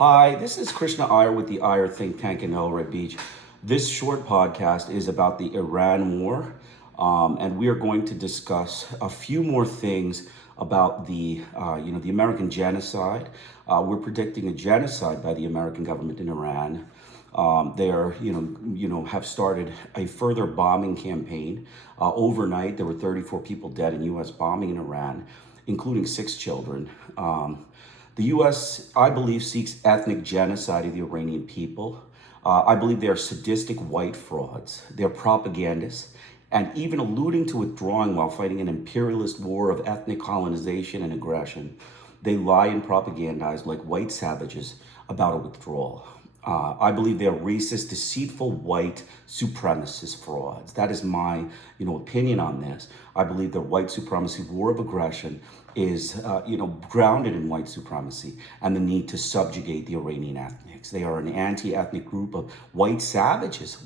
Hi, this is Krishna Iyer with the Iyer think tank in Elred Beach. This short podcast is about the Iran war, and we are going to discuss a few more things about the American genocide. We're predicting a genocide by the American government in Iran. They are, have started a further bombing campaign. Overnight, there were 34 people dead in U.S. bombing in Iran, including 6 children. The U.S., I believe, seeks ethnic genocide of the Iranian people. I believe they are sadistic white frauds. They're propagandists, and even alluding to withdrawing while fighting an imperialist war of ethnic colonization and aggression. They lie and propagandize like white savages about a withdrawal. I believe they are racist, deceitful, white supremacist frauds. That is my, opinion on this. I believe the white supremacy war of aggression is, grounded in white supremacy and the need to subjugate the Iranian ethnics. They are an anti-ethnic group of white savages.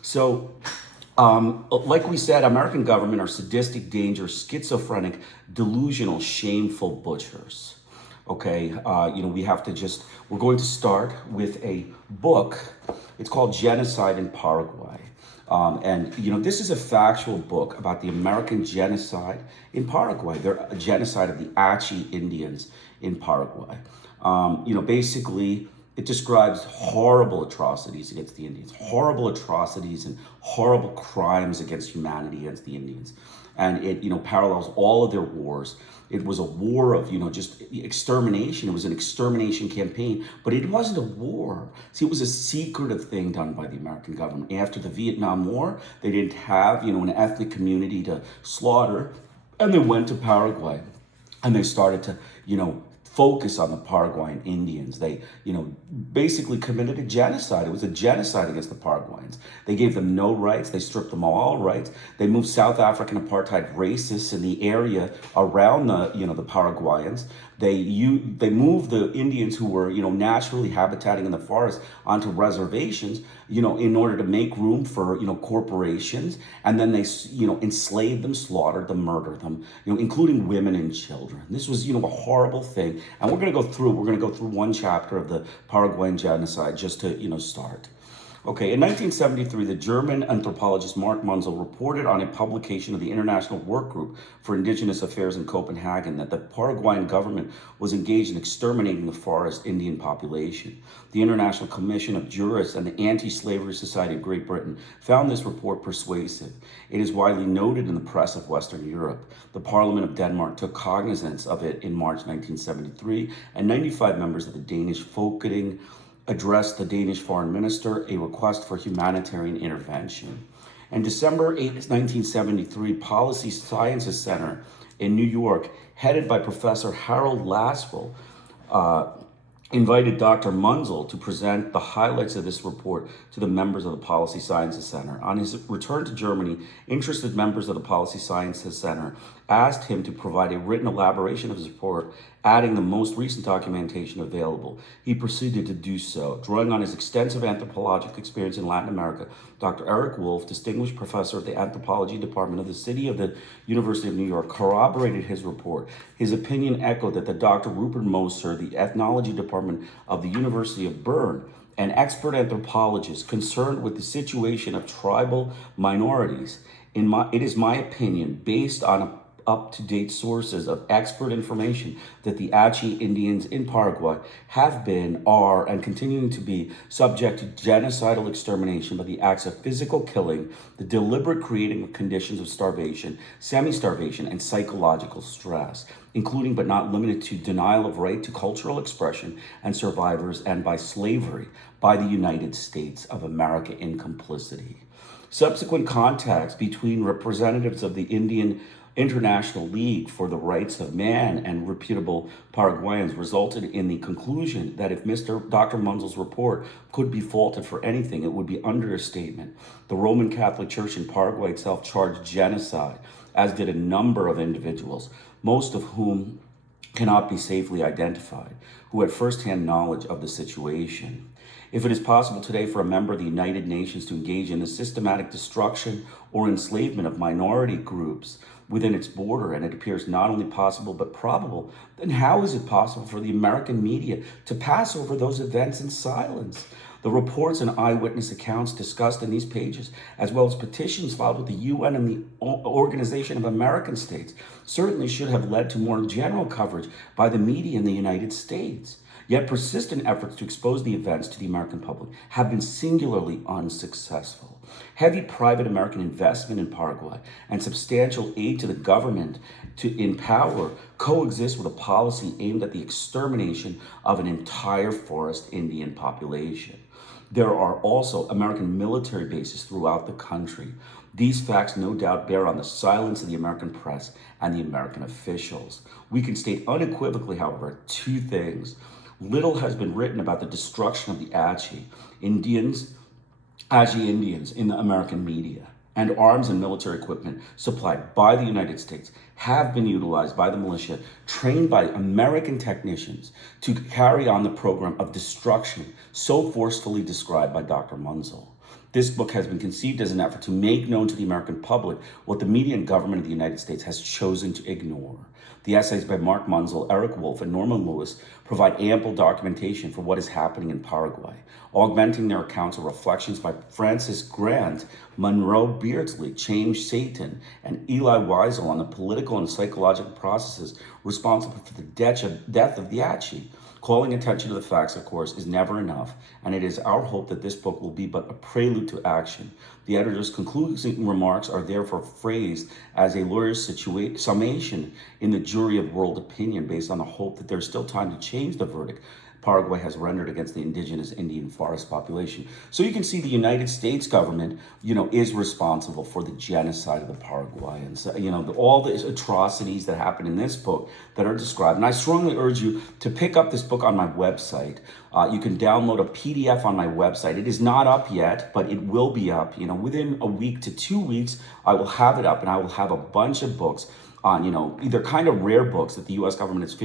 So, like we said, American government are sadistic, dangerous, schizophrenic, delusional, shameful butchers. Okay, we're going to start with a book. It's called Genocide in Paraguay. This is a factual book about the American genocide in Paraguay. They're a genocide of the Achi Indians in Paraguay. Basically, it describes horrible atrocities against the Indians, horrible atrocities and horrible crimes against humanity against the Indians. And it, parallels all of their wars. It was a war of, just extermination. It was an extermination campaign, but it wasn't a war. See, it was a secretive thing done by the American government. After the Vietnam War, they didn't have, an ethnic community to slaughter, and they went to Paraguay, and they started to, focus on the Paraguayan Indians. They, basically committed a genocide. It was a genocide against the Paraguayans. They gave them no rights. They stripped them of all rights. They moved South African apartheid racists in the area around the Paraguayans. They moved the Indians who were, naturally habitating in the forest onto reservations, in order to make room for, corporations. And then they, enslaved them, slaughtered them, murdered them, including women and children. This was, a horrible thing. And we're going to go through one chapter of the Paraguayan genocide just to, start. Okay, in 1973, the German anthropologist Mark Munzel reported on a publication of the International Work Group for Indigenous Affairs in Copenhagen that the Paraguayan government was engaged in exterminating the forest Indian population. The International Commission of Jurists and the Anti-Slavery Society of Great Britain found this report persuasive. It is widely noted in the press of Western Europe. The Parliament of Denmark took cognizance of it in March 1973, and 95 members of the Danish Folketing addressed the Danish foreign minister a request for humanitarian intervention. On December 8, 1973, Policy Sciences Center in New York, headed by Professor Harold Lasswell, invited Dr. Munzel to present the highlights of this report to the members of the Policy Sciences Center. On his return to Germany, interested members of the Policy Sciences Center asked him to provide a written elaboration of his report, adding the most recent documentation available. He proceeded to do so. Drawing on his extensive anthropologic experience in Latin America, Dr. Eric Wolf, distinguished professor of the anthropology department of the City of the University of New York, corroborated his report. His opinion echoed that the Dr. Rupert Moser, the ethnology department of the University of Bern, an expert anthropologist concerned with the situation of tribal minorities. It is my opinion, based on up-to-date sources of expert information, that the Achi Indians in Paraguay have been, are, and continuing to be subject to genocidal extermination by the acts of physical killing, the deliberate creating of conditions of starvation, semi-starvation, and psychological stress, including but not limited to denial of right to cultural expression and survivors, and by slavery by the United States of America in complicity. Subsequent contacts between representatives of the Indian International League for the Rights of Man and reputable Paraguayans resulted in the conclusion that if Dr. Munzel's report could be faulted for anything, it would be understatement. The Roman Catholic Church in Paraguay itself charged genocide, as did a number of individuals, most of whom cannot be safely identified, who had firsthand knowledge of the situation. If it is possible today for a member of the United Nations to engage in the systematic destruction or enslavement of minority groups, within its border, and it appears not only possible but probable, then how is it possible for the American media to pass over those events in silence? The reports and eyewitness accounts discussed in these pages, as well as petitions filed with the UN and the Organization of American States, certainly should have led to more general coverage by the media in the United States. Yet persistent efforts to expose the events to the American public have been singularly unsuccessful. Heavy private American investment in Paraguay and substantial aid to the government in power coexist with a policy aimed at the extermination of an entire forest Indian population. There are also American military bases throughout the country. These facts no doubt bear on the silence of the American press and the American officials. We can state unequivocally, however, two things. Little has been written about the destruction of the Achi Indians in the American media, and arms and military equipment supplied by the United States have been utilized by the militia, trained by American technicians to carry on the program of destruction so forcefully described by Dr. Munzel. This book has been conceived as an effort to make known to the American public what the media and government of the United States has chosen to ignore. The essays by Mark Munzel, Eric Wolf, and Norman Lewis provide ample documentation for what is happening in Paraguay. Augmenting their accounts are reflections by Francis Grant, Monroe Beardsley, James Satan, and Eli Wiesel on the political and psychological processes responsible for the death of the Achi. Calling attention to the facts, of course, is never enough, and it is our hope that this book will be but a prelude to action. The editor's concluding remarks are therefore phrased as a lawyer's summation in the jury of world opinion based on the hope that there's still time to change the verdict Paraguay has rendered against the indigenous Indian forest population. So you can see the United States government, is responsible for the genocide of the Paraguayans. All the atrocities that happen in this book that are described. And I strongly urge you to pick up this book on my website. You can download a PDF on my website. It is not up yet, but it will be up. Within a week to 2 weeks, I will have it up, and I will have a bunch of books on, either kind of rare books that the U.S. government has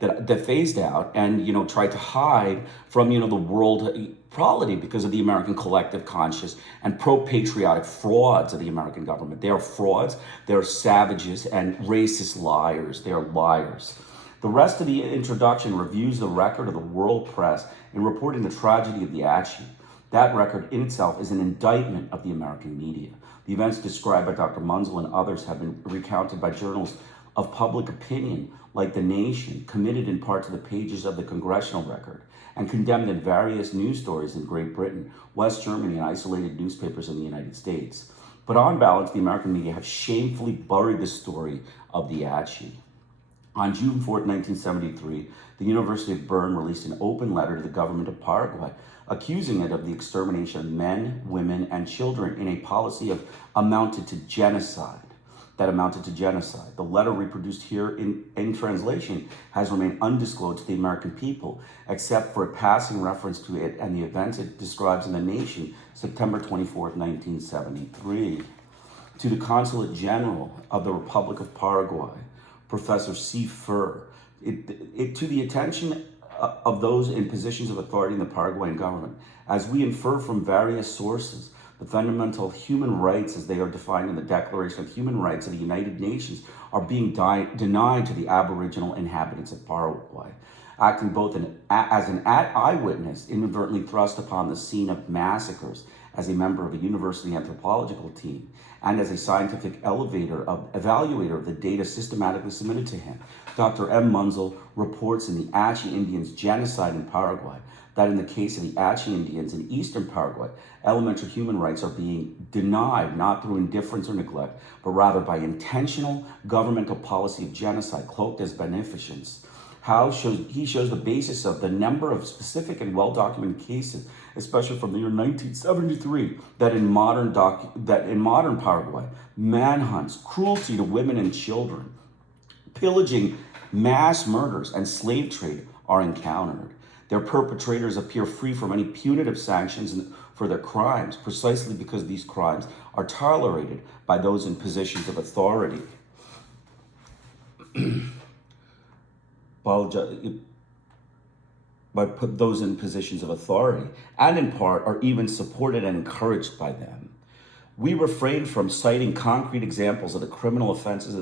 that phased out and, tried to hide from, the world probably because of the American collective conscious and pro-patriotic frauds of the American government. They are frauds, they're savages and racist liars. They are liars. The rest of the introduction reviews the record of the world press in reporting the tragedy of the Achi. That record in itself is an indictment of the American media. The events described by Dr. Munzel and others have been recounted by journals of public opinion, like The Nation, committed in part to the pages of the Congressional Record, and condemned in various news stories in Great Britain, West Germany, and isolated newspapers in the United States. But on balance, the American media have shamefully buried the story of the Achi. On June 4, 1973, the University of Bern released an open letter to the government of Paraguay, accusing it of the extermination of men, women, and children in a policy that amounted to genocide. The letter reproduced here in translation has remained undisclosed to the American people, except for a passing reference to it and the events it describes in The Nation, September 24, 1973. To the Consulate General of the Republic of Paraguay, Professor C. Furr, to the attention of those in positions of authority in the Paraguayan government, as we infer from various sources, the fundamental human rights as they are defined in the Declaration of Human Rights of the United Nations are being denied to the Aboriginal inhabitants of Paraguay. Acting both as an eyewitness, inadvertently thrust upon the scene of massacres as a member of a university anthropological team, and as a scientific evaluator of the data systematically submitted to him, Dr. M. Munzel reports in the Achi Indians' genocide in Paraguay that in the case of the Achi Indians in eastern Paraguay, elementary human rights are being denied not through indifference or neglect, but rather by intentional governmental policy of genocide cloaked as beneficence. He shows the basis of the number of specific and well-documented cases, especially from the year 1973, that in modern Paraguay, manhunts, cruelty to women and children, pillaging, mass murders, and slave trade are encountered. Their perpetrators appear free from any punitive sanctions for their crimes, precisely because these crimes are tolerated by those in positions of authority. By those in positions of authority, and in part are even supported and encouraged by them. We refrain from citing concrete examples of the criminal offenses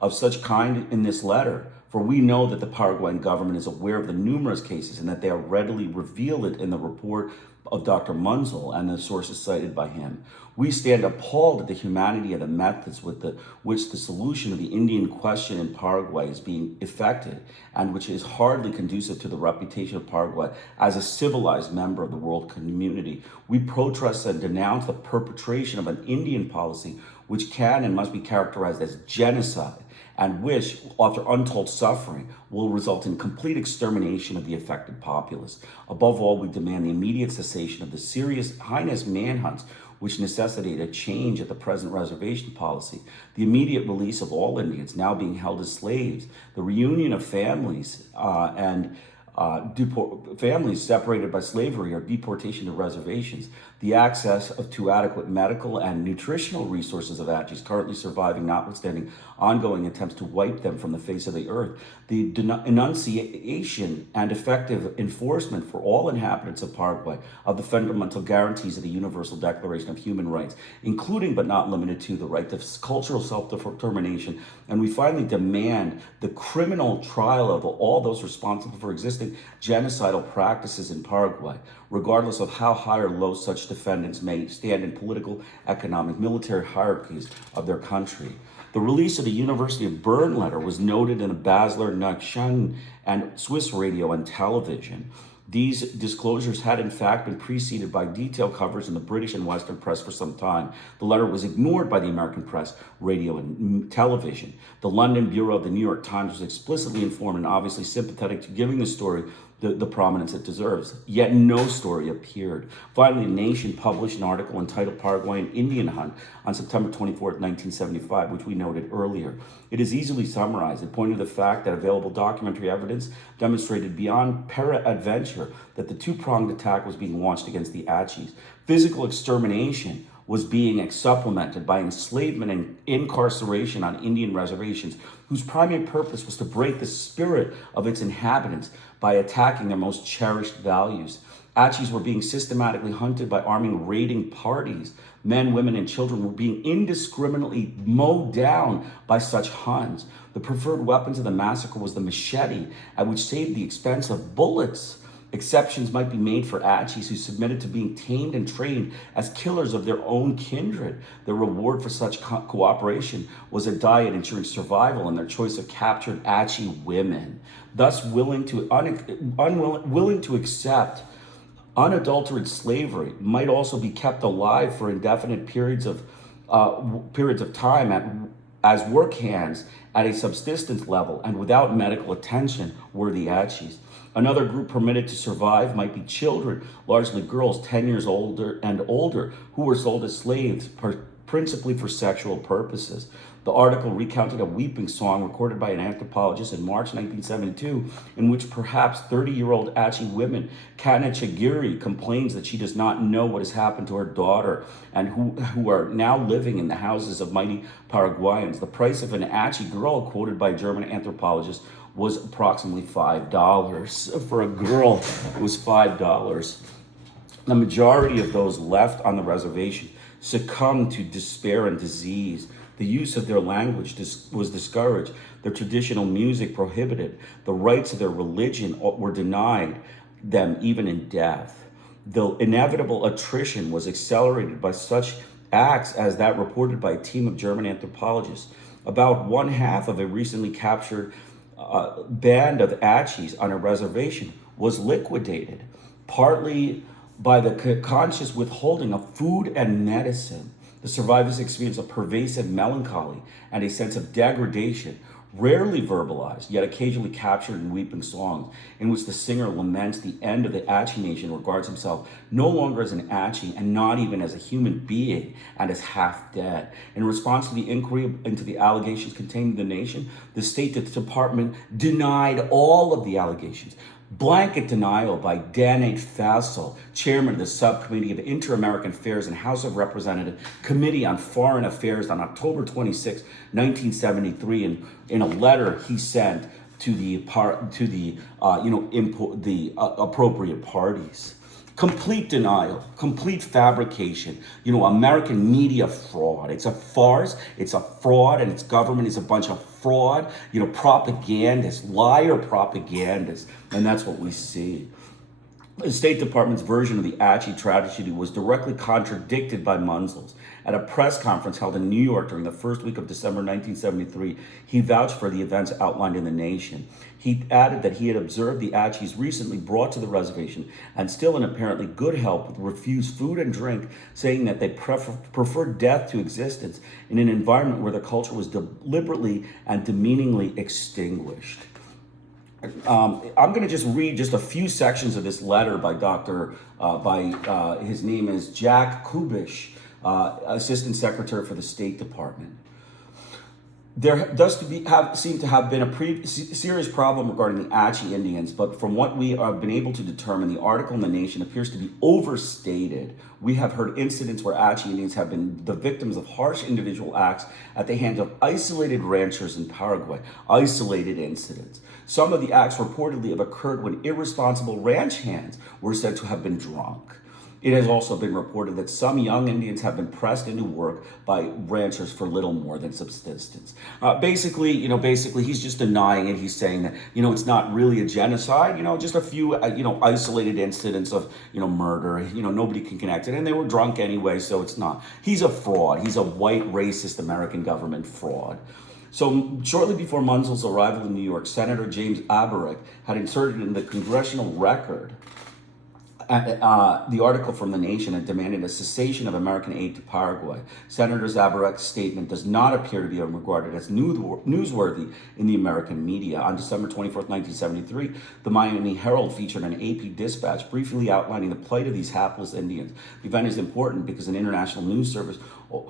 of such kind in this letter, for we know that the Paraguayan government is aware of the numerous cases and that they are readily revealed in the report of Dr. Munzel and the sources cited by him. We stand appalled at the humanity of the methods with which the solution of the Indian question in Paraguay is being effected, and which is hardly conducive to the reputation of Paraguay as a civilized member of the world community. We protest and denounce the perpetration of an Indian policy which can and must be characterized as genocide, and which, after untold suffering, will result in complete extermination of the affected populace. Above all, we demand the immediate cessation of the serious heinous manhunts which necessitate a change at the present reservation policy, the immediate release of all Indians now being held as slaves, the reunion of families families separated by slavery or deportation to reservations, the access to adequate medical and nutritional resources of Achis currently surviving, notwithstanding ongoing attempts to wipe them from the face of the earth, the enunciation and effective enforcement for all inhabitants of Paraguay of the fundamental guarantees of the Universal Declaration of Human Rights, including but not limited to the right to cultural self-determination. And we finally demand the criminal trial of all those responsible for existing genocidal practices in Paraguay, regardless of how high or low such defendants may stand in political, economic, military hierarchies of their country. The release of the University of Bern letter was noted in the Basler Nachrichten and Swiss radio and television. These disclosures had in fact been preceded by detailed coverage in the British and Western press for some time. The letter was ignored by the American press, radio, and television. The London bureau of the New York Times was explicitly informed and obviously sympathetic to giving the story the prominence it deserves. Yet no story appeared. Finally, The Nation published an article entitled Paraguayan Indian Hunt on September 24th, 1975, which we noted earlier. It is easily summarized. It pointed to the fact that available documentary evidence demonstrated beyond peradventure that the two-pronged attack was being launched against the Achis. Physical extermination was being supplemented by enslavement and incarceration on Indian reservations, whose primary purpose was to break the spirit of its inhabitants by attacking their most cherished values. Achis were being systematically hunted by arming raiding parties. Men, women, and children were being indiscriminately mowed down by such Huns. The preferred weapon to the massacre was the machete, which saved the expense of bullets. Exceptions might be made for Achis who submitted to being tamed and trained as killers of their own kindred. The reward for such cooperation was a diet ensuring survival and their choice of captured Achi women. Thus, willing to accept unadulterated slavery might also be kept alive for indefinite periods of time as work hands at a subsistence level and without medical attention were the Achis. Another group permitted to survive might be children, largely girls 10 years older and older, who were sold as slaves, principally for sexual purposes. The article recounted a weeping song recorded by an anthropologist in March 1972, in which perhaps 30-year-old Achi woman, Savegery, complains that she does not know what has happened to her daughter and who are now living in the houses of mighty Paraguayans. The price of an Achi girl, quoted by a German anthropologist, was approximately $5. For a girl, it was $5. The majority of those left on the reservation succumbed to despair and disease. The use of their language was discouraged, their traditional music prohibited, the rights of their religion were denied them even in death. The inevitable attrition was accelerated by such acts as that reported by a team of German anthropologists. About one half of a recently captured band of Achis on a reservation was liquidated, partly by the conscious withholding of food and medicine. The survivors experienced a pervasive melancholy and a sense of degradation, rarely verbalized, yet occasionally captured in weeping songs, in which the singer laments the end of the Achi nation, regards himself no longer as an Achi and not even as a human being, and as half dead. In response to the inquiry into the allegations contained in the nation, the State Department denied all of the allegations. Blanket denial by Dan H. Fassel, chairman of the Subcommittee of Inter-American Affairs and House of Representatives Committee on Foreign Affairs on October 26, 1973, in a letter he sent to the appropriate parties. Complete denial, complete fabrication. American media fraud. It's a farce, it's a fraud, and its government is a bunch of fraud, propagandists, liar propagandists. And that's what we see. The State Department's version of the Achi tragedy was directly contradicted by Munzel's. At a press conference held in New York during the first week of December 1973, he vouched for the events outlined in The Nation. He added that he had observed the Achis recently brought to the reservation and still in apparently good health would refuse food and drink, saying that they preferred death to existence in an environment where their culture was deliberately and demeaningly extinguished. I'm going to just read just a few sections of this letter by his name is Jack Kubish, Assistant Secretary for the State Department. There does seem to have been a serious problem regarding the Achi Indians, but from what we have been able to determine, the article in The Nation appears to be overstated. We have heard incidents where Achi Indians have been the victims of harsh individual acts at the hands of isolated ranchers in Paraguay. Isolated incidents. Some of the acts reportedly have occurred when irresponsible ranch hands were said to have been drunk. It has also been reported that some young Indians have been pressed into work by ranchers for little more than subsistence. Basically, he's just denying it. He's saying that, it's not really a genocide, just a few, isolated incidents of, murder. Nobody can connect it. And they were drunk anyway, so it's not. He's a fraud. He's a white, racist American government fraud. So shortly before Munzel's arrival in New York, Senator James Abarek had inserted in the Congressional Record the article from The Nation and demanded a cessation of American aid to Paraguay. Senator Zabarek's statement does not appear to be regarded as newsworthy in the American media. On December 24th, 1973, the Miami Herald featured an AP dispatch briefly outlining the plight of these hapless Indians. The event is important because an international news service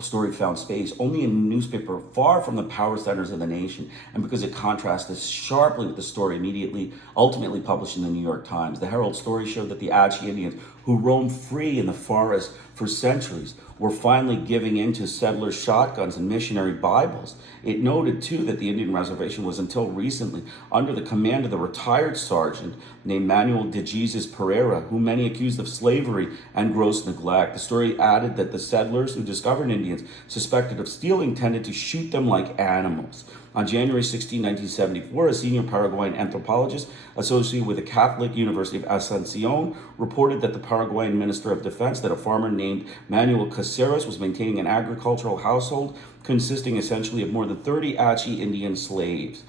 story found space only in a newspaper far from the power centers of the nation, and because it contrasted sharply with the story ultimately published in the New York Times. The Herald story showed that the Achi Indians, who roamed free in the forest for centuries, were finally giving in to settlers' shotguns and missionary Bibles. It noted, too, that the Indian reservation was until recently under the command of the retired sergeant named Manuel de Jesus Pereira, whom many accused of slavery and gross neglect. The story added that the settlers who discovered Indians suspected of stealing tended to shoot them like animals. On January 16, 1974, a senior Paraguayan anthropologist associated with the Catholic University of Asunción reported that the Paraguayan Minister of Defense that a farmer named Manuel Caceres was maintaining an agricultural household consisting essentially of more than 30 Achi Indian slaves.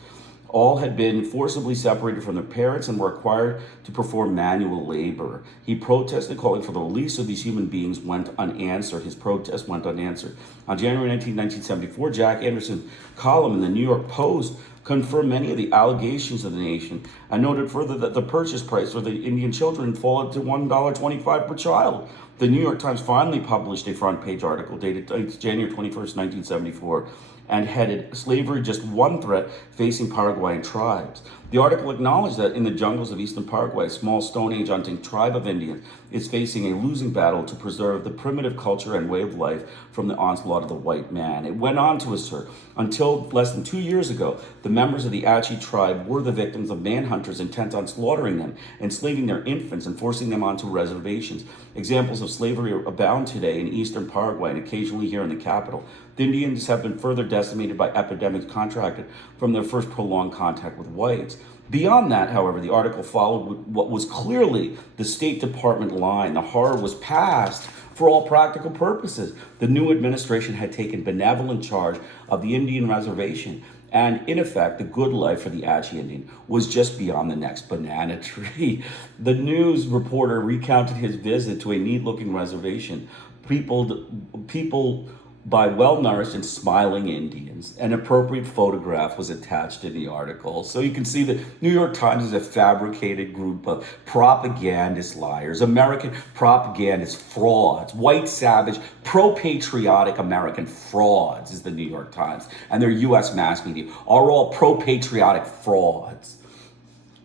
All had been forcibly separated from their parents and were required to perform manual labor. He protested, calling for the release of these human beings went unanswered. His protest went unanswered. On January 19, 1974, Jack Anderson's column in the New York Post confirmed many of the allegations of The Nation and noted further that the purchase price for the Indian children fallen to $1.25 per child. The New York Times finally published a front page article dated January 21st, 1974, and headed "Slavery Just One Threat Facing Paraguayan Tribes." The article acknowledged that in the jungles of eastern Paraguay, a small Stone Age hunting tribe of Indians is facing a losing battle to preserve the primitive culture and way of life from the onslaught of the white man. It went on to assert, until less than 2 years ago, the members of the Achi tribe were the victims of manhunters intent on slaughtering them, enslaving their infants, and forcing them onto reservations. Examples of slavery abound today in eastern Paraguay and occasionally here in the capital. The Indians have been further decimated by epidemics contracted from their first prolonged contact with whites. Beyond that, however, the article followed what was clearly the State Department line. The horror was past for all practical purposes. The new administration had taken benevolent charge of the Indian reservation, and in effect, the good life for the Achi Indian was just beyond the next banana tree. The news reporter recounted his visit to a neat-looking reservation, peopled by well-nourished and smiling Indians. An appropriate photograph was attached in the article. So you can see the New York Times is a fabricated group of propagandist liars, American propagandist frauds, white savage, pro-patriotic American frauds is the New York Times. And their U.S. mass media are all pro-patriotic frauds.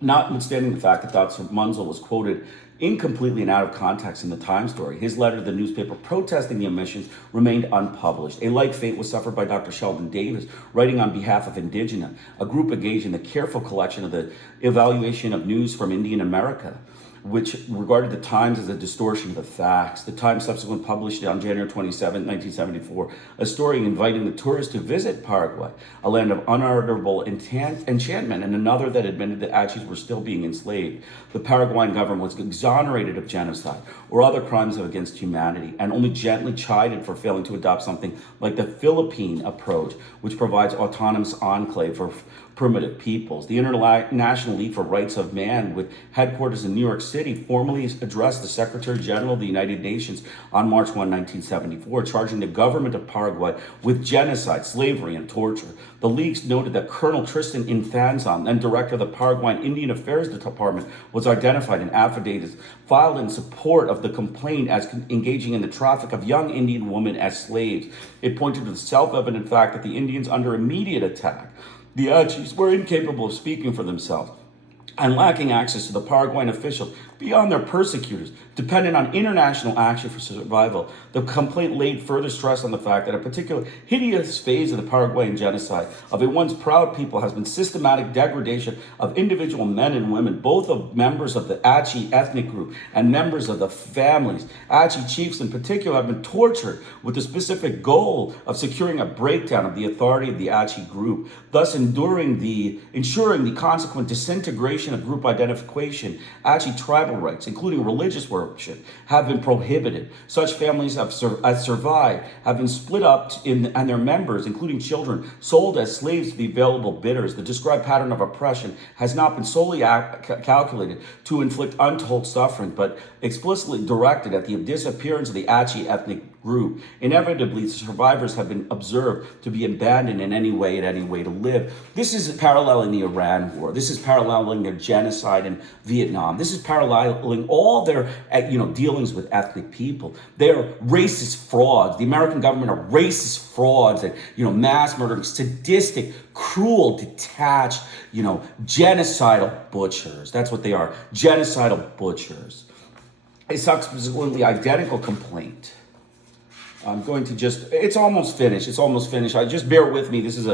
Notwithstanding the fact that Dr. Munzel was quoted incompletely and out of context in the Times story, his letter to the newspaper protesting the omissions remained unpublished. A like fate was suffered by Dr. Sheldon Davis, writing on behalf of Indigena, a group engaged in the careful collection of the evaluation of news from Indian America. which regarded the Times as a distortion of the facts. The Times subsequently published on January 27, 1974, a story inviting the tourists to visit Paraguay, a land of unutterable enchantment, and another that admitted that Achis were still being enslaved. The Paraguayan government was exonerated of genocide or other crimes against humanity, and only gently chided for failing to adopt something like the Philippine approach, which provides autonomous enclave for primitive peoples. The International League for Rights of Man, with headquarters in New York City, formally addressed the Secretary General of the United Nations on March 1, 1974, charging the government of Paraguay with genocide, slavery, and torture. The League noted that Colonel Tristan Infanzon, then director of the Paraguayan Indian Affairs Department, was identified in affidavits filed in support of the complaint as engaging in the traffic of young Indian women as slaves. It pointed to the self-evident fact that the Indians under immediate attack, the Achis, were incapable of speaking for themselves and lacking access to the Paraguayan officials beyond their persecutors, dependent on international action for survival. The complaint laid further stress on the fact that a particular hideous phase of the Paraguayan genocide of a once proud people has been systematic degradation of individual men and women, both of members of the Achi ethnic group and members of the families. Achi chiefs in particular have been tortured with the specific goal of securing a breakdown of the authority of the Achi group, thus ensuring the consequent disintegration of group identification. Achi tribal rights, including religious worship, have been prohibited. Such families have survived, have been split up and their members, including children, sold as slaves to the available bidders. The described pattern of oppression has not been solely calculated to inflict untold suffering, but explicitly directed at the disappearance of the Achi ethnic group. Inevitably, the survivors have been observed to be abandoned in any way to live. This is paralleling the Iran war. This is paralleling their genocide in Vietnam. This is paralleling all their dealings with ethnic people. They are racist frauds. The American government are racist frauds and mass murdering, sadistic, cruel, detached, genocidal butchers. That's what they are. Genocidal butchers. A subsequently identical complaint. I'm going to it's almost finished. I just bear with me. This is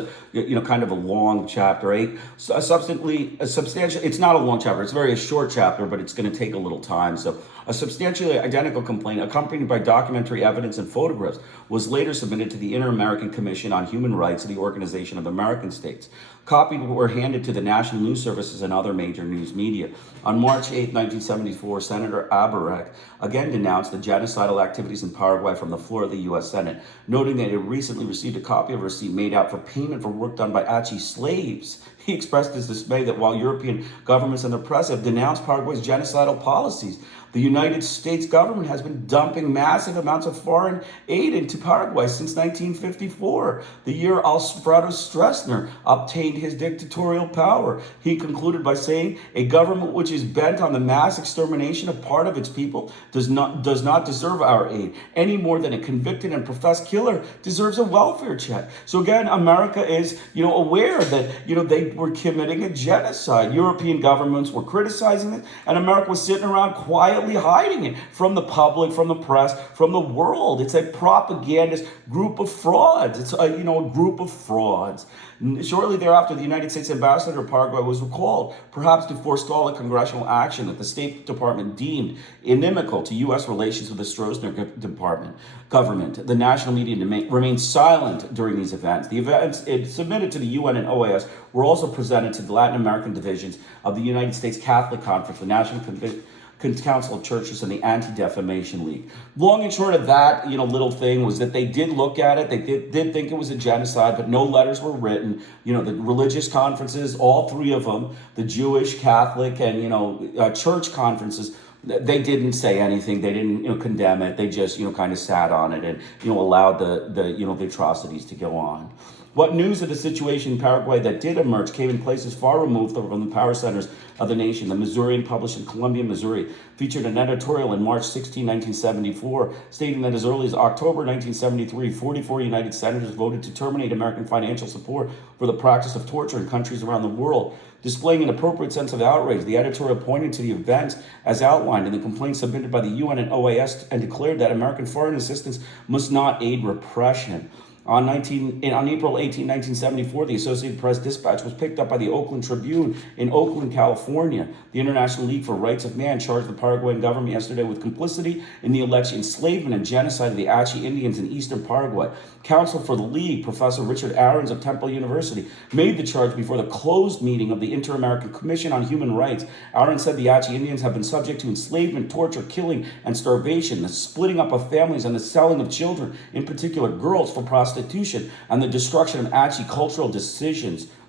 kind of a long chapter. It's not a long chapter. It's a short chapter, but it's going to take a little time. So a substantially identical complaint accompanied by documentary evidence and photographs was later submitted to the Inter-American Commission on Human Rights of the Organization of American States. Copies were handed to the national news services and other major news media. On March 8, 1974, Senator Abarek again denounced the genocidal activities in Paraguay from the floor of the U.S. Senate, noting that he had recently received a copy of a receipt made out for payment for work done by Achi slaves. He expressed his dismay that while European governments and the press have denounced Paraguay's genocidal policies, the United States government has been dumping massive amounts of foreign aid into Paraguay since 1954, the year Alfredo Stroessner obtained his dictatorial power. He concluded by saying, "A government which is bent on the mass extermination of part of its people does not deserve our aid, any more than a convicted and professed killer deserves a welfare check." So again, America is, aware that, they were committing a genocide. European governments were criticizing it, and America was sitting around quietly hiding it from the public, from the press, from the world. It's a propagandist group of frauds. It's a group of frauds. Shortly thereafter, the United States ambassador to Paraguay was recalled, perhaps to forestall a congressional action that the State Department deemed inimical to U.S. relations with the Stroessner government. The national media remained silent during these events. The events submitted to the UN and OAS were also presented to the Latin American divisions of the United States Catholic Conference, the National Council of Churches, and the Anti-Defamation League. Long and short of that, little thing was that they did look at it. They did think it was a genocide, but no letters were written. The religious conferences, all three of them, the Jewish, Catholic, and church conferences, they didn't say anything. They didn't condemn it. They just kind of sat on it and allowed the atrocities to go on. What news of the situation in Paraguay that did emerge came in places far removed from the power centers of the nation. The Missourian, published in Columbia, Missouri, featured an editorial in March 16, 1974, stating that as early as October 1973, 44 United Senators voted to terminate American financial support for the practice of torture in countries around the world. Displaying an appropriate sense of outrage, the editorial pointed to the events as outlined in the complaint submitted by the UN and OAS and declared that American foreign assistance must not aid repression. On April 18, 1974, the Associated Press Dispatch was picked up by the Oakland Tribune in Oakland, California. The International League for Rights of Man charged the Paraguayan government yesterday with complicity in the alleged enslavement and genocide of the Achi Indians in eastern Paraguay. Counsel for the League, Professor Richard Arens of Temple University, made the charge before the closed meeting of the Inter-American Commission on Human Rights. Arens said the Achi Indians have been subject to enslavement, torture, killing, and starvation, the splitting up of families and the selling of children, in particular girls, for prostitution, and the destruction of Achi cultural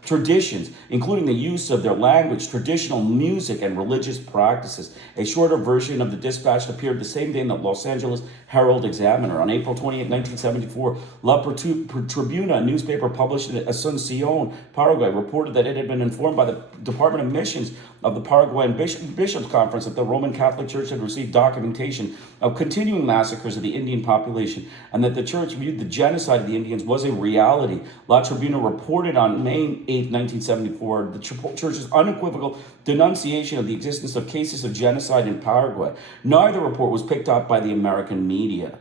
traditions, including the use of their language, traditional music, and religious practices. A shorter version of the dispatch appeared the same day in the Los Angeles Herald Examiner. On April 28, 1974, La Tribuna, a newspaper published in Asunción, Paraguay, reported that it had been informed by the Department of Missions of the Paraguayan Bishops' Conference that the Roman Catholic Church had received documentation of continuing massacres of the Indian population, and that the church viewed the genocide of the Indians was a reality. La Tribuna reported on May 8, 1974, the church's unequivocal denunciation of the existence of cases of genocide in Paraguay. Neither report was picked up by the American media.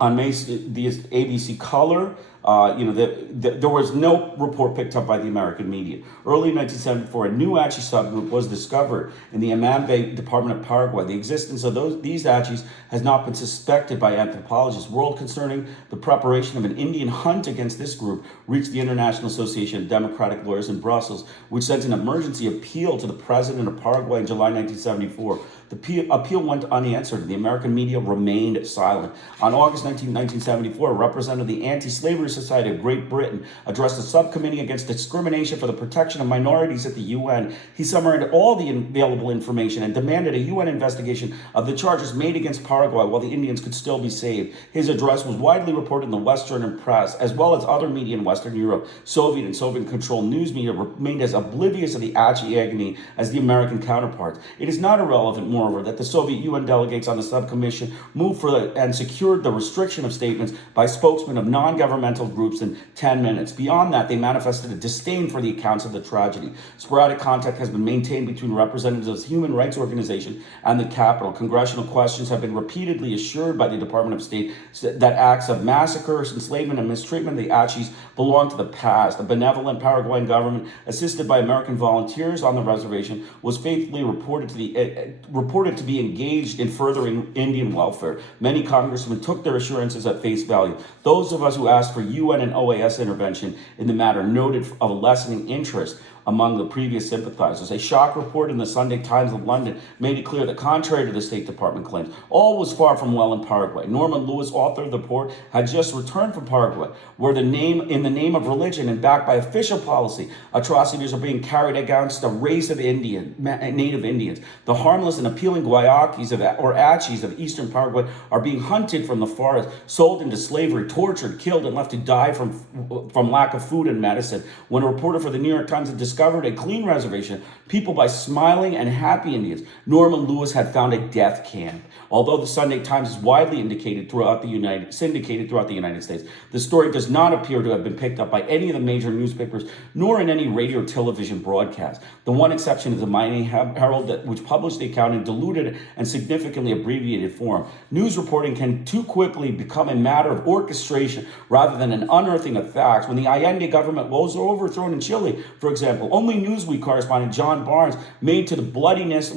On May, the ABC Color, there was no report picked up by the American media. Early in 1974, a new Achi subgroup was discovered in the Amambe Department of Paraguay. The existence of these Achis has not been suspected by anthropologists. Word concerning the preparation of an Indian hunt against this group reached the International Association of Democratic Lawyers in Brussels, which sent an emergency appeal to the president of Paraguay in July 1974. The appeal went unanswered. The American media remained silent. On August 19, 1974, a representative of the Anti-Slavery Society of Great Britain addressed a subcommittee against discrimination for the protection of minorities at the UN. He summarized all the available information and demanded a UN investigation of the charges made against Paraguay while the Indians could still be saved. His address was widely reported in the Western press, as well as other media in Western Europe. Soviet and Soviet-controlled news media remained as oblivious of the Achi agony as the American counterparts. It is not irrelevant, moreover, that the Soviet UN delegates on the subcommission moved for and secured the restriction of statements by spokesmen of non-governmental groups in 10 minutes. Beyond that, they manifested a disdain for the accounts of the tragedy. Sporadic contact has been maintained between representatives of human rights organizations and the capital. Congressional questions have been repeatedly assured by the Department of State that acts of massacres, enslavement, and mistreatment of the Achis belong to the past. The benevolent Paraguayan government, assisted by American volunteers on the reservation, was faithfully reported to be engaged in furthering Indian welfare. Many congressmen took their assurances at face value. Those of us who asked for UN and OAS intervention in the matter noted of a lessening interest among the previous sympathizers. A shock report in the Sunday Times of London made it clear that, contrary to the State Department claims, all was far from well in Paraguay. Norman Lewis, author of the report, had just returned from Paraguay, where in the name of religion and backed by official policy, atrocities are being carried against a race of native Indians. The harmless and appealing Guayakis or Achis of eastern Paraguay are being hunted from the forest, sold into slavery, tortured, killed, and left to die from lack of food and medicine. When a reporter for the New York Times discovered a clean reservation, people by smiling and happy Indians, Norman Lewis had found a death camp. Although the Sunday Times is widely syndicated throughout the United States, the story does not appear to have been picked up by any of the major newspapers, nor in any radio or television broadcast. The one exception is the Miami Herald, which published the account in diluted and significantly abbreviated form. News reporting can too quickly become a matter of orchestration rather than an unearthing of facts. When the Allende government was overthrown in Chile, for example, only Newsweek correspondent John Barnes made to the bloodiness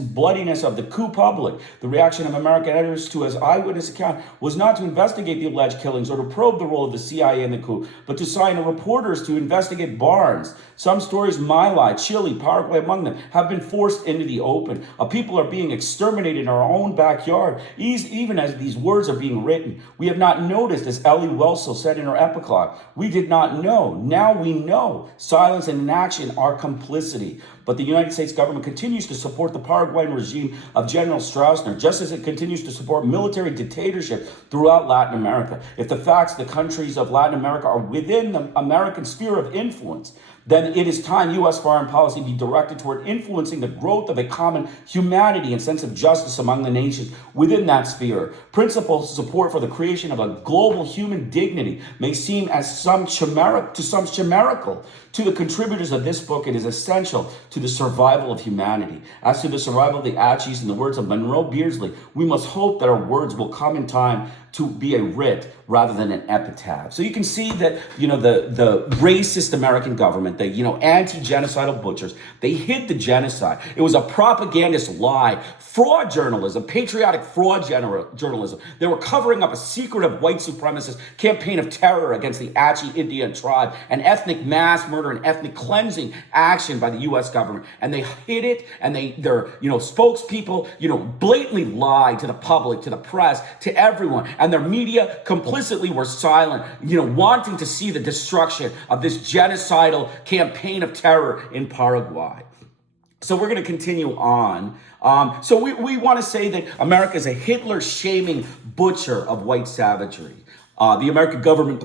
of the coup public. The reaction of American editors to his eyewitness account was not to investigate the alleged killings or to probe the role of the CIA in the coup, but to assign reporters to investigate Barnes. Some stories, Mali, Chile, Paraguay among them, have been forced into the open. People are being exterminated in our own backyard, even as these words are being written. We have not noticed, as Elie Wiesel said in her epilogue. We did not know. Now we know. Silence and inaction are complicity. But the United States government continues to support the Paraguayan regime of General Stroessner, just as it continues to support military dictatorship throughout Latin America. If the facts, the countries of Latin America are within the American sphere of influence, then it is time U.S. foreign policy be directed toward influencing the growth of a common humanity and sense of justice among the nations within that sphere. Principles support for the creation of a global human dignity may seem as some chimerical. To the contributors of this book, it is essential to the survival of humanity. As to the survival of the Achis, in the words of Monroe Beardsley, we must hope that our words will come in time to be a writ rather than an epitaph. So you can see that, the racist American government, the, anti-genocidal butchers, they hid the genocide. It was a propagandist lie, fraud journalism, patriotic fraud journalism. They were covering up a secretive white supremacist campaign of terror against the Achi Indian tribe, an ethnic mass murder and ethnic cleansing action by the U.S. government. And they hid it, and their spokespeople, blatantly lied to the public, to the press, to everyone. And their media complicitly were silent, wanting to see the destruction of this genocidal campaign of terror in Paraguay. So we're going to continue on. So we want to say that America is a Hitler-shaming butcher of white savagery. The American government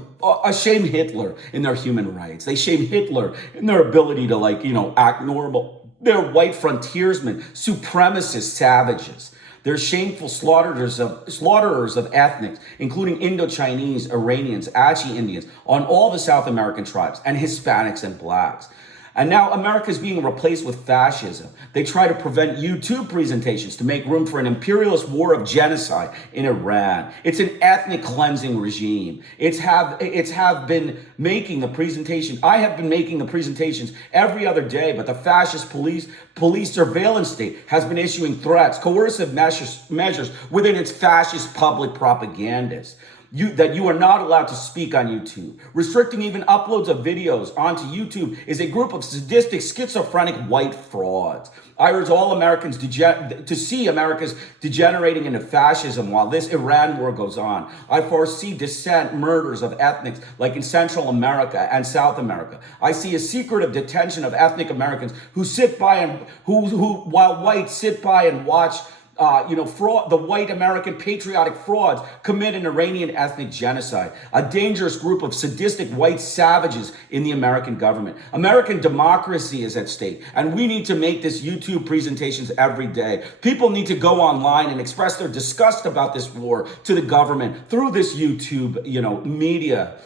shame Hitler in their human rights. They shame Hitler in their ability to act normal. They're white frontiersmen, supremacist savages. They're shameful slaughterers of ethnics, including Indochinese, Iranians, Achi Indians, on all the South American tribes, and Hispanics and blacks. And now America is being replaced with fascism. They try to prevent YouTube presentations to make room for an imperialist war of genocide in Iran. It's an ethnic cleansing regime. I have been making the presentations every other day, but the fascist police surveillance state has been issuing threats, coercive measures within its fascist public propagandists. That you are not allowed to speak on YouTube. Restricting even uploads of videos onto YouTube is a group of sadistic, schizophrenic white frauds. I urge all Americans to see America's degenerating into fascism while this Iran war goes on. I foresee dissent, murders of ethnics like in Central America and South America. I see a secretive detention of ethnic Americans who sit by and who while whites sit by and watch the white American patriotic frauds commit an Iranian ethnic genocide, a dangerous group of sadistic white savages in the American government. American democracy is at stake, and we need to make this YouTube presentations every day. People need to go online and express their disgust about this war to the government through this YouTube, media.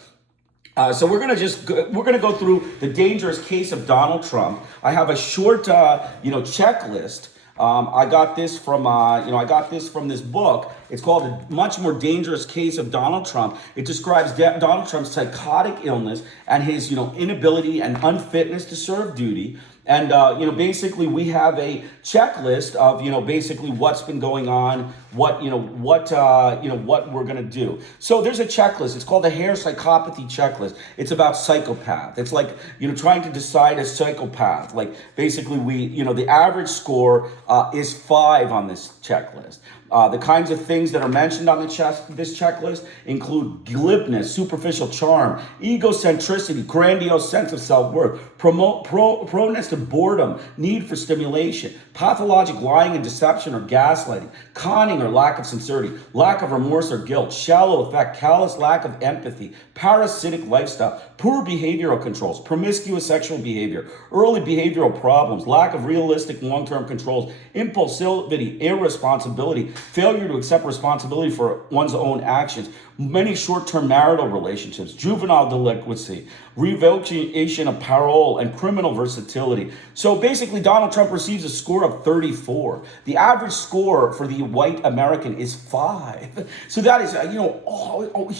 So we're gonna go through the dangerous case of Donald Trump. I have a short, checklist. I got this from this book. It's called A Much More Dangerous Case of Donald Trump. It describes Donald Trump's psychotic illness and his, inability and unfitness to serve duty. And, basically we have a checklist of, basically what's been going on, what we're going to do. So there's a checklist. It's called the Hare Psychopathy Checklist. It's about psychopath. It's like, trying to decide a psychopath. Like basically the average score is 5 on this checklist. The kinds of things that are mentioned on this checklist include glibness, superficial charm, egocentricity, grandiose sense of self-worth, proneness to boredom, need for stimulation, pathologic lying and deception or gaslighting, conning or lack of sincerity, lack of remorse or guilt, shallow affect, callous lack of empathy, parasitic lifestyle, poor behavioral controls, promiscuous sexual behavior, early behavioral problems, lack of realistic long-term controls, impulsivity, irresponsibility, failure to accept responsibility for one's own actions, many short-term marital relationships, juvenile delinquency, revocation of parole, and criminal versatility. So basically, Donald Trump receives a score of 34. The average score for the white American is 5. So that is,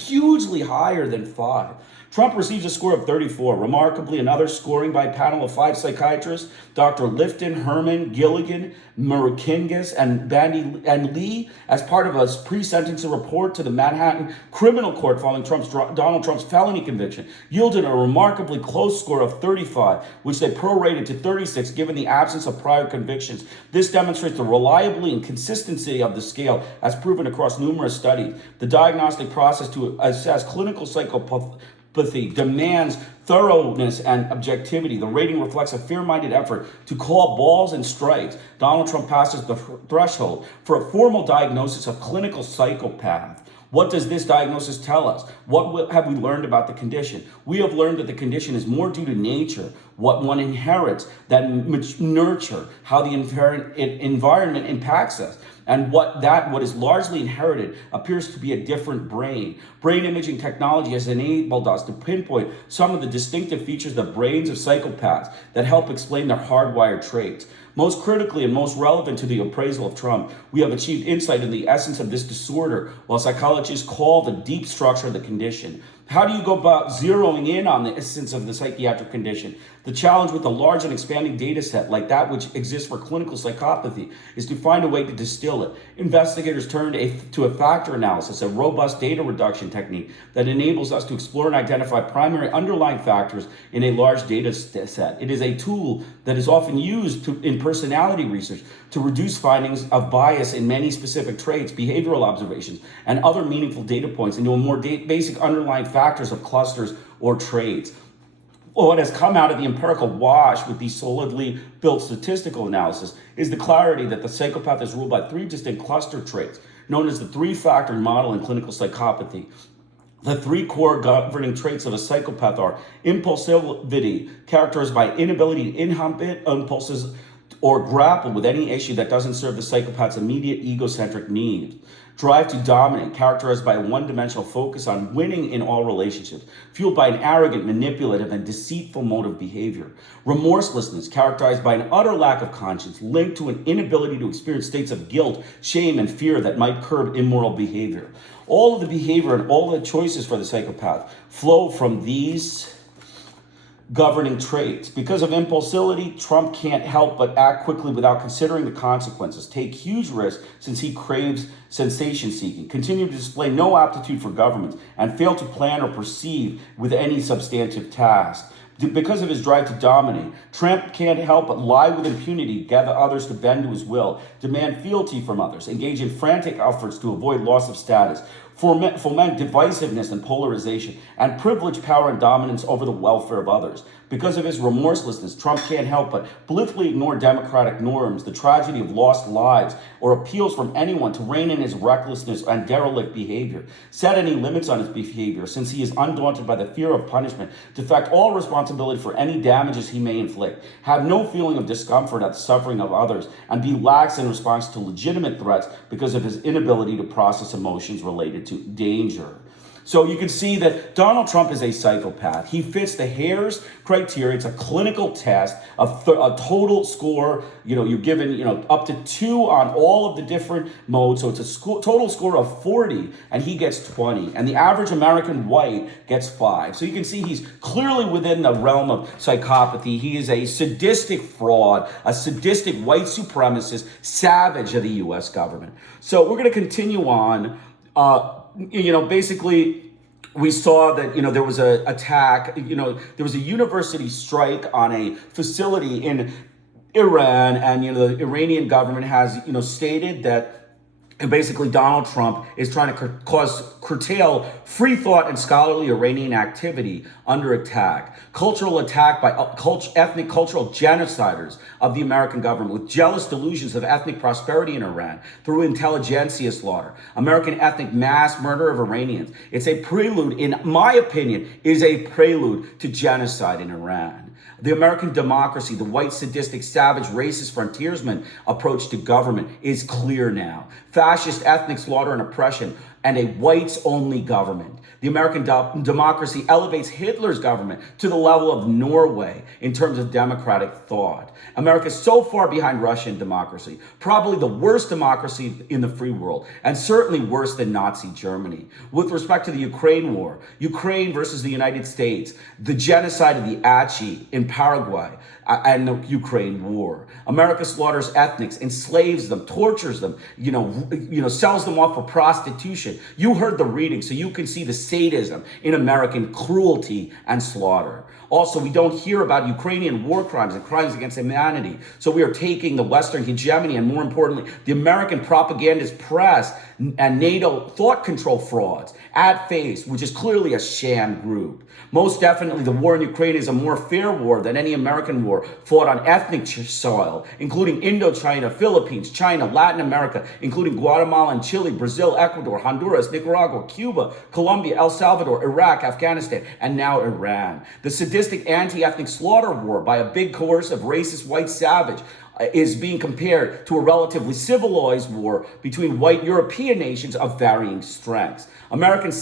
hugely higher than 5. Trump receives a score of 34. Remarkably, another scoring by a panel of 5 psychiatrists, Dr. Lifton, Herman, Gilligan, Murakingis, and Lee, as part of a pre-sentencing report to the Manhattan Criminal Court following Donald Trump's felony conviction, yielded a remarkably close score of 35, which they prorated to 36 given the absence of prior convictions. This demonstrates the reliability and consistency of the scale as proven across numerous studies. The diagnostic process to assess clinical psychopathy demands thoroughness and objectivity. The rating reflects a fair-minded effort to call balls and strikes. Donald Trump passes the threshold for a formal diagnosis of clinical psychopath. What does this diagnosis tell us? What have we learned about the condition? We have learned that the condition is more due to nature, what one inherits, that nurture, how the environment impacts us. And what is largely inherited appears to be a different brain. Brain imaging technology has enabled us to pinpoint some of the distinctive features of the brains of psychopaths that help explain their hardwired traits. Most critically and most relevant to the appraisal of Trump, we have achieved insight into the essence of this disorder, while psychologists call the deep structure of the condition. How do you go about zeroing in on the essence of the psychiatric condition? The challenge with a large and expanding data set like that which exists for clinical psychopathy is to find a way to distill it. Investigators turn to a factor analysis, a robust data reduction technique that enables us to explore and identify primary underlying factors in a large data set. It is a tool that is often used in personality research to reduce findings of bias in many specific traits, behavioral observations, and other meaningful data points into a more basic underlying factors of clusters or traits. What has come out of the empirical wash with these solidly built statistical analysis is the clarity that the psychopath is ruled by three distinct cluster traits, known as the three-factor model in clinical psychopathy. The three core governing traits of a psychopath are impulsivity, characterized by inability to inhibit impulses or grapple with any issue that doesn't serve the psychopath's immediate egocentric needs. Drive to dominate, characterized by a one-dimensional focus on winning in all relationships, fueled by an arrogant, manipulative, and deceitful mode of behavior. Remorselessness, characterized by an utter lack of conscience, linked to an inability to experience states of guilt, shame, and fear that might curb immoral behavior. All of the behavior and all the choices for the psychopath flow from these governing traits. Because of impulsivity, Trump can't help but act quickly without considering the consequences, take huge risks since he craves sensation seeking, continue to display no aptitude for government, and fail to plan or perceive with any substantive task. Because of his drive to dominate, Trump can't help but lie with impunity, gather others to bend to his will, demand fealty from others, engage in frantic efforts to avoid loss of status, foment divisiveness and polarization, and privilege power and dominance over the welfare of others. Because of his remorselessness, Trump can't help but blithely ignore democratic norms, the tragedy of lost lives, or appeals from anyone to rein in his recklessness and derelict behavior, set any limits on his behavior, since he is undaunted by the fear of punishment, defect all responsibility for any damages he may inflict, have no feeling of discomfort at the suffering of others, and be lax in response to legitimate threats because of his inability to process emotions related to danger. So you can see that Donald Trump is a psychopath. He fits the Hare's criteria. It's a clinical test, a total score. You're given, up to 2 on all of the different modes. So it's a total score of 40, and he gets 20. And the average American white gets 5. So you can see he's clearly within the realm of psychopathy. He is a sadistic fraud, a sadistic white supremacist, savage of the U.S. government. So we're going to continue on. Basically, we saw that, there was an attack, there was a university strike on a facility in Iran, and, the Iranian government has, stated that basically Donald Trump is trying to curtail free thought and scholarly Iranian activity under attack. Cultural attack by ethnic cultural genociders of the American government with jealous delusions of ethnic prosperity in Iran through intelligentsia slaughter. American ethnic mass murder of Iranians. It's a prelude, in my opinion, is a prelude to genocide in Iran. The American democracy, the white, sadistic, savage, racist frontiersman approach to government is clear now. Fascist ethnic slaughter and oppression, and a whites-only government. The American democracy elevates Hitler's government to the level of Norway in terms of democratic thought. America is so far behind Russian democracy, probably the worst democracy in the free world, and certainly worse than Nazi Germany. With respect to the Ukraine war, Ukraine versus the United States, the genocide of the Achi in Paraguay, and the Ukraine war. America slaughters ethnics, enslaves them, tortures them, sells them off for prostitution. You heard the reading, so you can see the sadism in American cruelty and slaughter. Also, we don't hear about Ukrainian war crimes and crimes against humanity. So we are taking the Western hegemony and, more importantly, the American propagandist press and NATO thought control frauds at face, which is clearly a sham group. Most definitely, the war in Ukraine is a more fair war than any American war fought on ethnic soil, including Indochina, Philippines, China, Latin America, including Guatemala and Chile, Brazil, Ecuador, Honduras, Nicaragua, Cuba, Colombia, El Salvador, Iraq, Afghanistan, and now Iran. The sadistic anti-ethnic slaughter war by a big coercive racist white savage is being compared to a relatively civilized war between white European nations of varying strengths. The American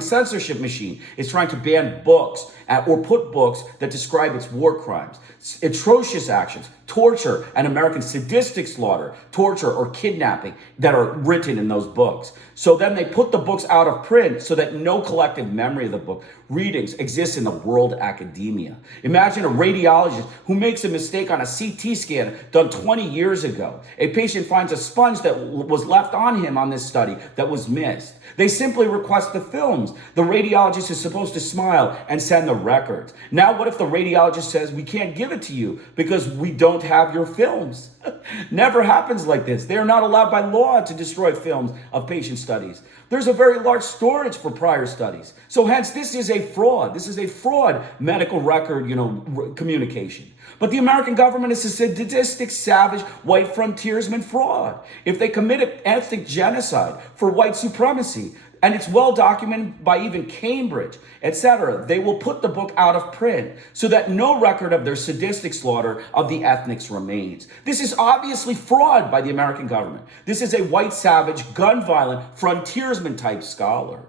censorship machine is trying to ban books or put books that describe its war crimes, atrocious actions, torture, and American sadistic slaughter, torture, or kidnapping that are written in those books. So then they put the books out of print so that no collective memory of the book readings exists in the world academia. Imagine a radiologist who makes a mistake on a CT scan done 20 years ago. A patient finds a sponge that was left on him on this study that was missed. They simply request the films. The radiologist is supposed to smile and send the records. Now, what if the radiologist says, we can't give it to you because we don't have your films? Never happens like this. They are not allowed by law to destroy films of patient studies. There's a very large storage for prior studies. So hence, this is a fraud. This is a fraud medical record, communication. But the American government is a sadistic, savage, white frontiersman fraud. If they committed ethnic genocide for white supremacy, and it's well documented by even Cambridge, etc., they will put the book out of print so that no record of their sadistic slaughter of the ethnics remains. This is obviously fraud by the American government. This is a white savage, gun-violent, frontiersman type scholar.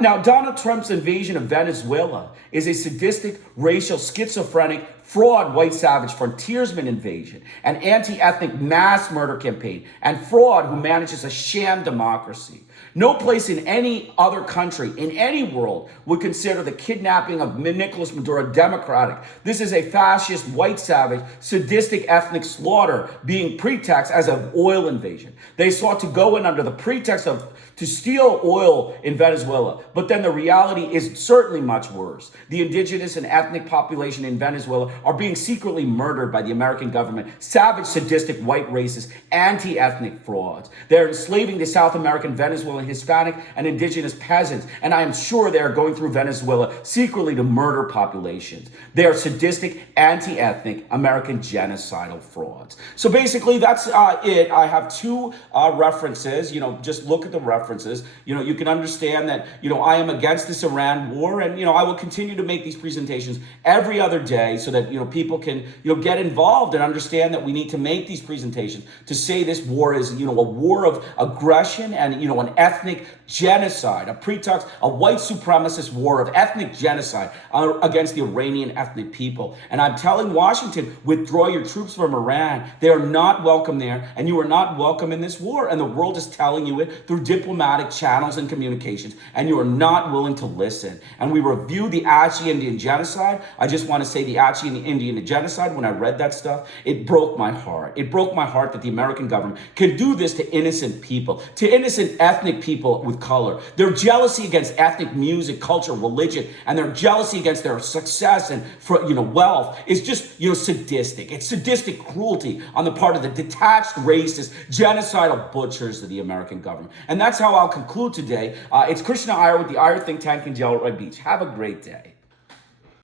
Now, Donald Trump's invasion of Venezuela is a sadistic, racial, schizophrenic, fraud, white savage frontiersman invasion, an anti-ethnic mass murder campaign, and fraud who manages a sham democracy. No place in any other country, in any world, would consider the kidnapping of Nicolas Maduro democratic. This is a fascist, white savage, sadistic ethnic slaughter being pretext as an oil invasion. They sought to go in under the pretext to steal oil in Venezuela, but then the reality is certainly much worse. The indigenous and ethnic population in Venezuela are being secretly murdered by the American government, savage, sadistic, white racist, anti-ethnic frauds. They're enslaving the South American, Venezuelan, Hispanic, and indigenous peasants, and I am sure they are going through Venezuela secretly to murder populations. They are sadistic, anti-ethnic, American genocidal frauds. So basically, that's it. I have two references. Just look at the references. You can understand that, I am against this Iran war, and, I will continue to make these presentations every other day so that, people can, get involved and understand that we need to make these presentations to say this war is, a war of aggression and, an ethnic genocide, a pretext, a white supremacist war of ethnic genocide against the Iranian ethnic people. And I'm telling Washington, withdraw your troops from Iran. They are not welcome there, and you are not welcome in this war. And the world is telling you it through diplomatic channels and communications, and you are not willing to listen. And we review the Apache Indian genocide. I just want to say the Apache Indian genocide, when I read that stuff, it broke my heart. It broke my heart that the American government can do this to innocent people, to innocent ethnic people with color. Their jealousy against ethnic music, culture, religion, and their jealousy against their success and wealth is just sadistic. It's sadistic cruelty on the part of the detached, racist, genocidal butchers of the American government. And that's how I'll conclude today. It's Krishna Iyer with the Iyer Think Tank in Delray Beach. Have a great day.